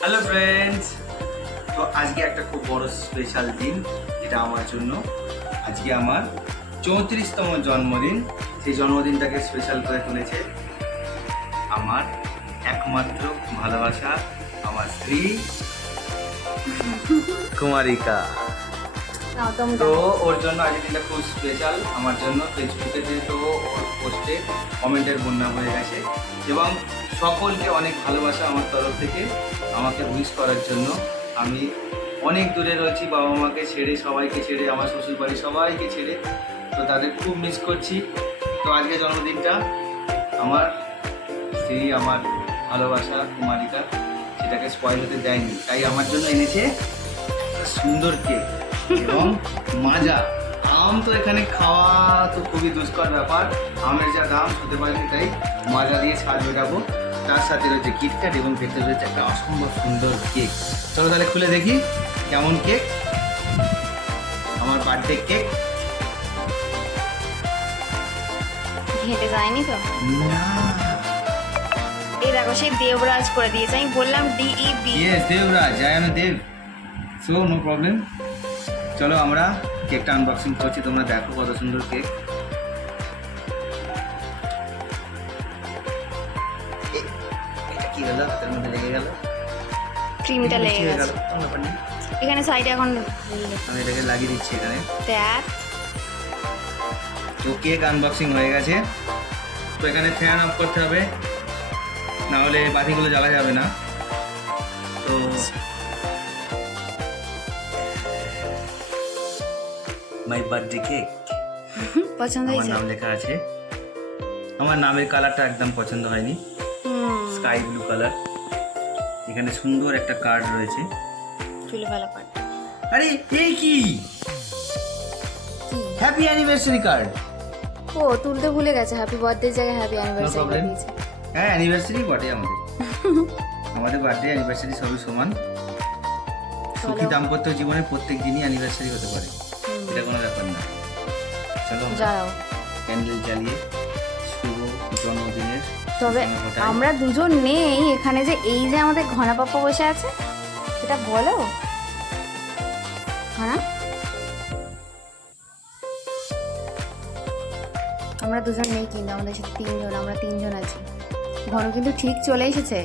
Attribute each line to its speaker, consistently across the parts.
Speaker 1: Hello friends তো আজকে একটা খুব বড় স্পেশাল দিন যেটা আমার জন্য। আজকে আমার চৌত্রিশতম জন্মদিন। সেই জন্মদিনটাকে স্পেশাল করে তুলেছে আমার একমাত্র ভালোবাসা, আমার স্ত্রী কুমারিকা। তো ওর জন্য আজকের দিনটা খুব স্পেশাল আমার জন্য ফেসবুকে যেহেতু ওর পোস্টে কমেন্টের বন্যা হয়ে গেছে এবং সকলকে অনেক ভালোবাসা আমার তরফ থেকে আমাকে উইশ করার জন্য। আমি অনেক দূরে রয়েছি বাবা মাকে ছেড়ে সবাইকে ছেড়ে আমার শ্বশুর বাড়ি সবাইকে ছেড়ে তো তাদের খুব মিস করছি। তো আজকে জন্মদিনটা আমার স্ত্রী আমার ভালোবাসা কুমারিকা সেটাকে স্পয়েল হতে দেয়নি তাই আমার জন্য এনেছে সুন্দর কেক এবং মাজা। আম তো এখানে খাওয়া তো খুবই দুষ্কর ব্যাপার। আমের যা দাম হতে পারেনি তাই মাজা দিয়ে ছাদ মেটাবো। তার সাথে রয়েছে কিটক্যাট এবং ভেতরে রয়েছে একটা অসম্ভব সুন্দর কেক চলো তাহলে খুলে দেখি কেমন কেক আমার বার্থডে কেক
Speaker 2: ঘেটে যায়নি তো? এই দেখো সেই দেবরাজ করে দিয়েছে। আমি বললাম ডিই B
Speaker 1: yes Debraj I am Deb. So no problem চলো আমরা কেকটা আনবক্সিং করছি তোমরা দেখো কত সুন্দর কেক। কি হলো? হাতের মধ্যে লেগে গেল।
Speaker 2: ক্রিমটা গেছে। এখানে সাইডে এখন
Speaker 1: আমি এটাকে লাগিয়ে দিচ্ছি এখানে।
Speaker 2: দেখ।
Speaker 1: তো কেক আনবক্সিং হয়ে গেছে। তো এখানে ফ্যান অফ করতে হবে। না হলে বাতিগুলো জ্বালা যাবে না। তো মাই বার্থডে কেক
Speaker 2: পছন্দ
Speaker 1: আমার
Speaker 2: হয়েছে?
Speaker 1: নাম লেখা আছে। আমার নামের কালারটা একদম পছন্দ হয়নি। স্কাই ব্লু কালার এখানে সুন্দর একটা কার্ড রয়েছে।
Speaker 2: চুলে ভালো পাট
Speaker 1: আরে এই কি? হ্যাপি অ্যানিভার্সারি কার্ড
Speaker 2: ও তুলতে ভুলে গেছে। হ্যাপি বার্থডে জায়গায় হ্যাপি অ্যানিভার্সারি. দিয়েছে
Speaker 1: হ্যাঁ অ্যানিভার্সারি বটে আমাদের। আমাদের বার্থডে অ্যানিভার্সারি সবই সমান। সুখী। দাম্পত্য জীবনে প্রত্যেক দিনই অ্যানিভার্সারি হতে পারে। এটা কোনো ব্যাপার না। চলো
Speaker 2: যাও।
Speaker 1: ক্যান্ডেল জ্বালিয়ে শুভ জন্মদিনের
Speaker 2: তবে আমরা দুজন নেই এখানে যে এই যে আমাদের ঘনা পাপ্পা বসে আছে সেটা বলো? ঘনা? আমরা দুজন নেই কিন্তু আমাদের সাথে তিনজন আমরা তিনজন আছি। ঘন কিন্তু ঠিক চলে এসেছে।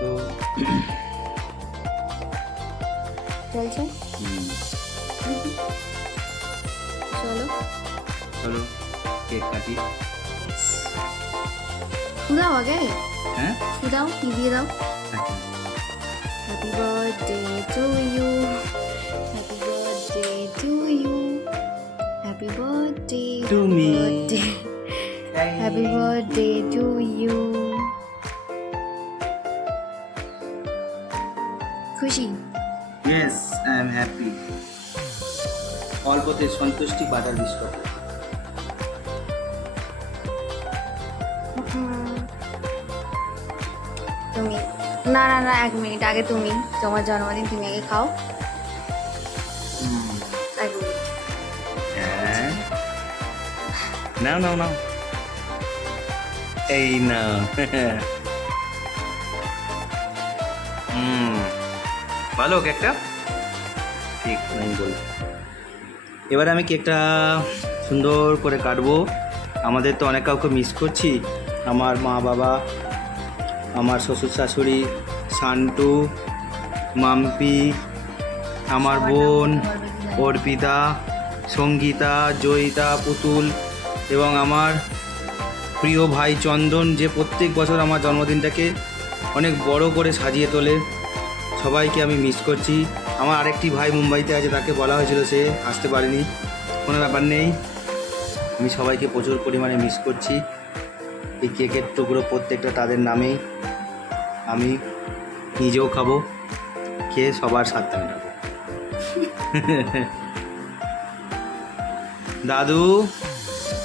Speaker 1: তো
Speaker 2: চলছে? চলো।
Speaker 1: চলো কেক কাটি।
Speaker 2: ফুদাও আগে?
Speaker 1: হ্যাঁ?
Speaker 2: ফুদাও দিয়ে দাও? Happy birthday to you happy birthday to you happy birthday
Speaker 1: To me.
Speaker 2: Happy birthday to you খুশি
Speaker 1: ইয়েস আই এম হ্যাপি অল্পতে সন্তুষ্টি বিস্কুট
Speaker 2: হুম। তুমি না না না এক মিনিট। আগে তুমি তোমার জন্মদিন তুমি আগে খাও।
Speaker 1: হ্যাঁ। নাও নাও নাও। এই না হুম। ভালো কেকটা? ঠিক নাই বল। এবারে আমি কেকটা সুন্দর করে কাটবো। আমাদের তো অনেক কাউকে মিস করছি। আমার মা বাবা, আমার শ্বশুর শাশুড়ি, শান্টু, মাম্পি, আমার বোন, অর্পিতা, সঙ্গীতা, জয়িতা, পুতুল এবং আমার প্রিয় ভাই চন্দন যে প্রত্যেক বছর আমার জন্মদিনটাকে অনেক বড় করে সাজিয়ে তোলে। সবাইকে আমি মিস করছি। আমার আরেকটি ভাই মুম্বাইতে আছে, তাকে বলা হয়েছিল সে আসতে পারেনি। কোনো ব্যাপার নেই। আমি সবাইকে প্রচুর পরিমাণে মিস করছি। এই কেকের টুকরো প্রত্যেকটা তাদের নামেই আমি নিজেও খাব, খেয়ে সবার সাথে দাদু,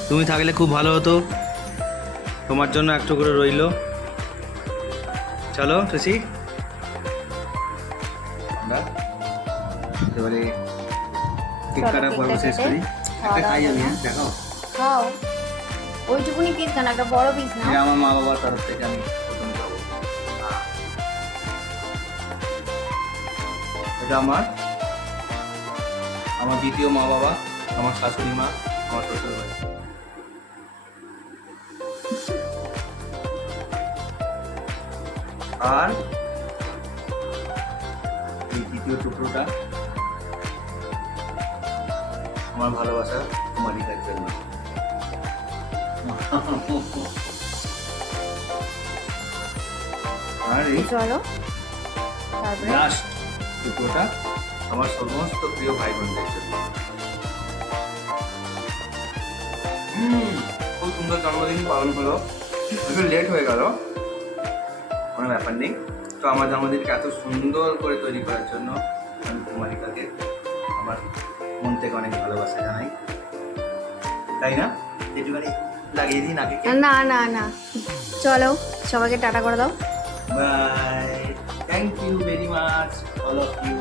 Speaker 1: তুমি থাকলে খুব ভালো হতো। তোমার জন্য এক টুকরো রইল। চলো, শশী। এবারে কেক পর্ব শেষ করি। একটা খাই আমি। হ্যাঁ দেখাও
Speaker 2: খাও। ওইটুকুনি পিস কেন একটা বড় পিস না
Speaker 1: এটা আমার মা বাবার তরফ থেকে আমি প্রথম খাব। এটা আমার। আমার দ্বিতীয় মা বাবা আমার শাশুড়ি মা আমার শ্বশুর ভাই আর এই তৃতীয় টুকরোটা আমার ভালোবাসা মালিকার জন্য। আর এই
Speaker 2: চলো তারপরে?
Speaker 1: লাস্ট টুকরোটা আমার সমস্ত প্রিয় ভাই বোনদের জন্য। হুম, খুব সুন্দর জন্মদিন পালন হলো। একটু লেট হয়ে গেল। কোনো ব্যাপার নেই। তো আমার জন্মদিনকে এত সুন্দর করে তৈরি করার জন্য আমি কুমারিকাকে আমার মন থেকে অনেক ভালোবাসা জানাই। তাই না? একটুখানি লাগিয়ে দিন আগে
Speaker 2: না না না। চলো সবাইকে টাটা করে দাও।
Speaker 1: Bye thank you very much all of you